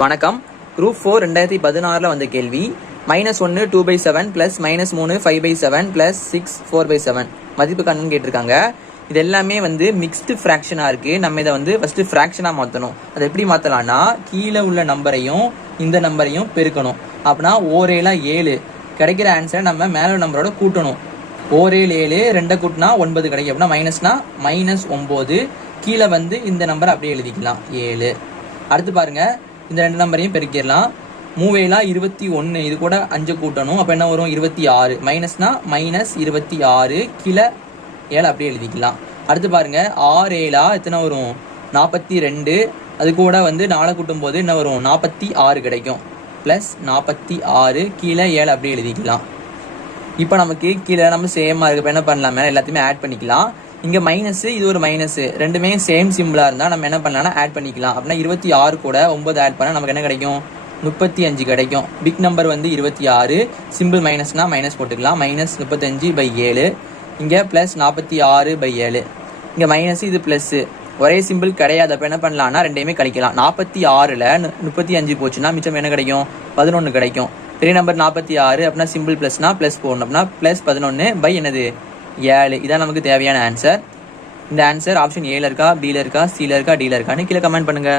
வணக்கம். குரூப் 4 2016 வந்த கேள்வி. -1 2/7 + -3 5/7 + 6 4/7 மதிப்பு கண்ணுன்னு கேட்டிருக்காங்க. இது எல்லாமே மிக்ஸ்டு ஃப்ராக்ஷனாக இருக்குது. நம்ம இதை ஃபஸ்ட்டு ஃப்ராக்ஷனாக மாற்றணும். அதை எப்படி மாற்றலாம்னா, கீழே உள்ள நம்பரையும் இந்த நம்பரையும் பெருக்கணும். அப்படின்னா ஓரேலா 7 கிடைக்கிற ஆன்சரை நம்ம மேலே நம்பரோட கூட்டணும். ஓரேல் 7 2 கூட்டினா 9 கிடைக்கும். அப்படின்னா மைனஸ்னா -9. கீழே இந்த நம்பரை அப்படியே எழுதிக்கலாம் 7. அடுத்து பாருங்க, இந்த ரெண்டு நம்பரையும் பெருக்கிடலாம். 3 21, இது கூட 5 கூட்டணும். அப்போ என்ன வரும்? 26. மைனஸ்னா -26. கீழே 7 அப்படியே எழுதிக்கலாம். அடுத்து பாருங்க, 6 7 எத்தனை வரும்? 42. அது கூட 4 கூட்டும் போது என்ன வரும்? 46 கிடைக்கும். ப்ளஸ் 46. கீழே 7 அப்படியே எழுதிக்கலாம். இப்போ நமக்கு கீழே நம்ம சேமாக இருக்கு. இப்போ என்ன பண்ணலாம்? எல்லாத்தையுமே ஆட் பண்ணிக்கலாம். இங்கே மைனஸ், இது ஒரு மைனஸ், ரெண்டுமே சேம் சிம்பிளாக இருந்தால் நம்ம என்ன பண்ணலாம்னா ஆட் பண்ணிக்கலாம். அப்படின்னா 26 கூட 9 ஆட் பண்ணால் நமக்கு என்ன கிடைக்கும்? 35 கிடைக்கும். Big number 26. சிம்பிள் மைனஸ்னா மைனஸ் போட்டுக்கலாம். -35/7. இங்கே ப்ளஸ் 46/7. இங்கே மைனஸ், இது ப்ளஸ்ஸு. ஒரே சிம்பிள் கிடையாது. அப்போ என்ன பண்ணலாம்னா ரெண்டையுமே கழிக்கலாம். 46ல் 35 போச்சுன்னா மிச்சம் என்ன கிடைக்கும்? 11 கிடைக்கும். பெரிய நம்பர் 46. அப்படின்னா சிம்பிள் ப்ளஸ்னா ப்ளஸ் போடணும். அப்படின்னா ப்ளஸ் 11 என்னது? 7. இதான் நமக்கு தேவையான ஆன்சர். இந்த ஆன்சர் ஆப்ஷன் ஏல இருக்கா, பியில் இருக்கா, சியில் இருக்கா, டியில் இருக்கான்னு கீழே கமெண்ட் பண்ணுங்க.